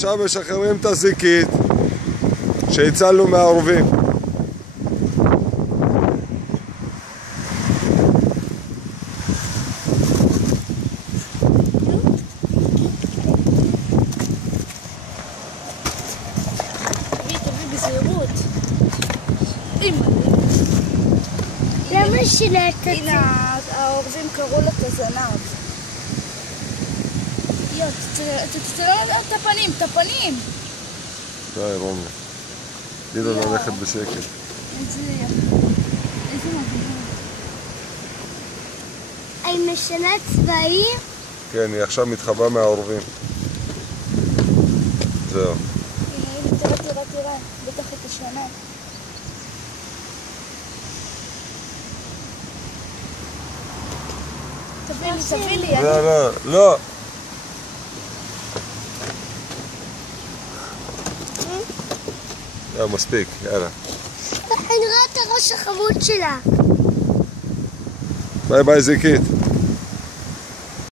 עכשיו משחררים את הזיקית שהצלנו מהעורבים. למה שילת את זה? הנה, העורבים קראו לה את הזנב. תצלם את הפנים, את הפנים! די, רומי. תגיד לו ללכת בשקט. איזה מדהים. היא משנה צבעים? כן, היא עכשיו מתחבאה מהעורבים. זהו. הנה, תראה. בטח את השנה. תביא לי. לא. מספיק, יאללה. אני רואה את הראש החמוד שלה. ביי ביי זיקית.